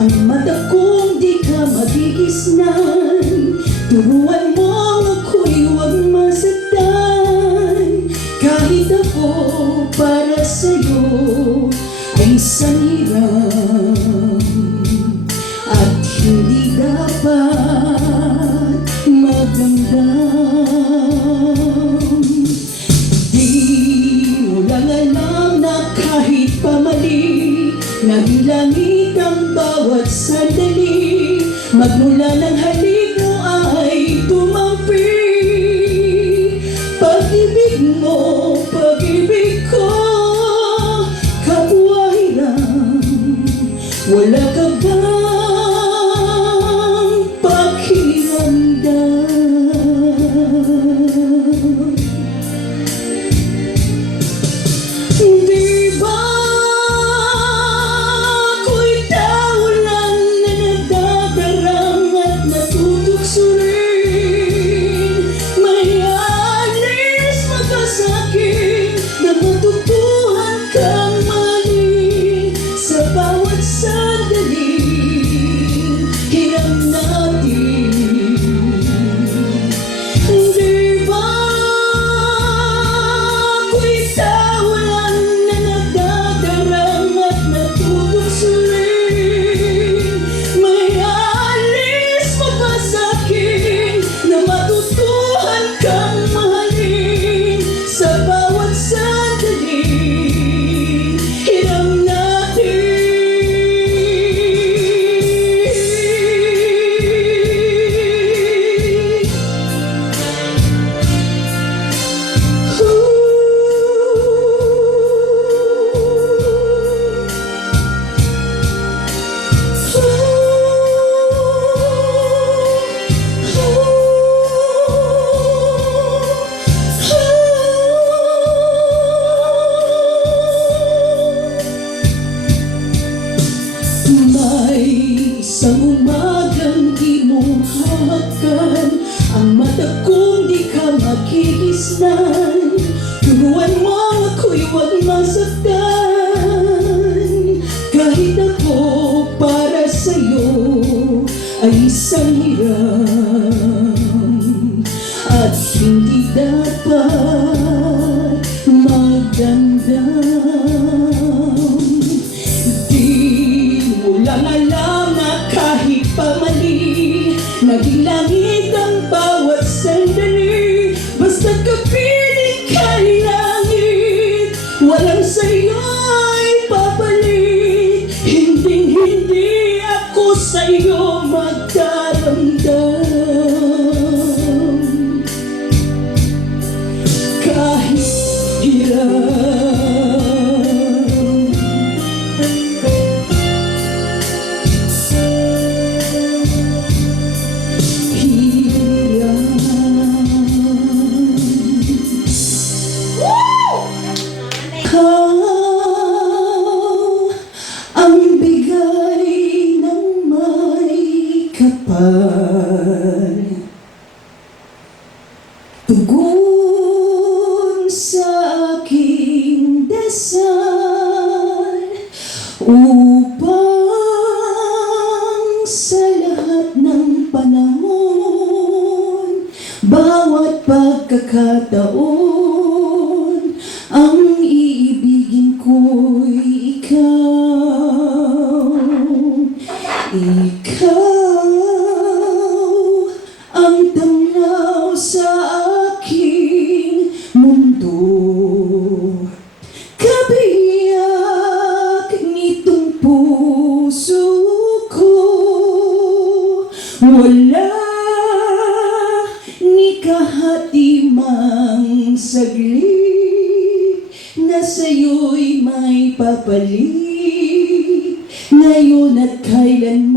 Ang mata kong di ka magigisnan, turuan mo ako'y huwag masaktan. Kahit ako para sa'yo ay isang hiram, at hindi dapat magdamdam. Di mo lang alam na kahit pamali, naging langit ang bawat sandali. Magmula ng halik mo ay tumampi. Pag-ibig mo, pag-ibig ko, kapwa hiram. Wala ka bang pakiramdam? Di ba ako'y tao lang na nagdadarang at natutokso rin? May alis magkasakit na matutuhan kang mali. Sa bawat sandali, hiram natin. Di ba ako'y tao lang na nagdadarang at natutokso rin? May alis mapasakit na matutuhan kang mahalin. Sa bawat sandali, hiram natin. May isang umagang di mo hahakan, ang mata kong di ka makigisnan. Turuan mo ako'y huwag masaktan. Kahit ako para sa'yo ay isang hiram, at hindi dapat magdamdam. Di mo lang alam na kahit pamali, naging langit ang bawat sandali. Basta kapiling kay langit, walang sa'yo ay papalit. Hinding-hindi ako sa'yo magdaramdam. Kahit hirap, ang bigay ng may kapal, tugon sa aking dasal, upang sa lahat ng panahon, bawat pagkakataon, ang iibigin ko'y ikaw. Ikaw ang tanglaw sa aking mundo, kabiyak nitong puso ko. Wala ni kahatimang saglit na sa'yo'y may papalit, ngayon at kailan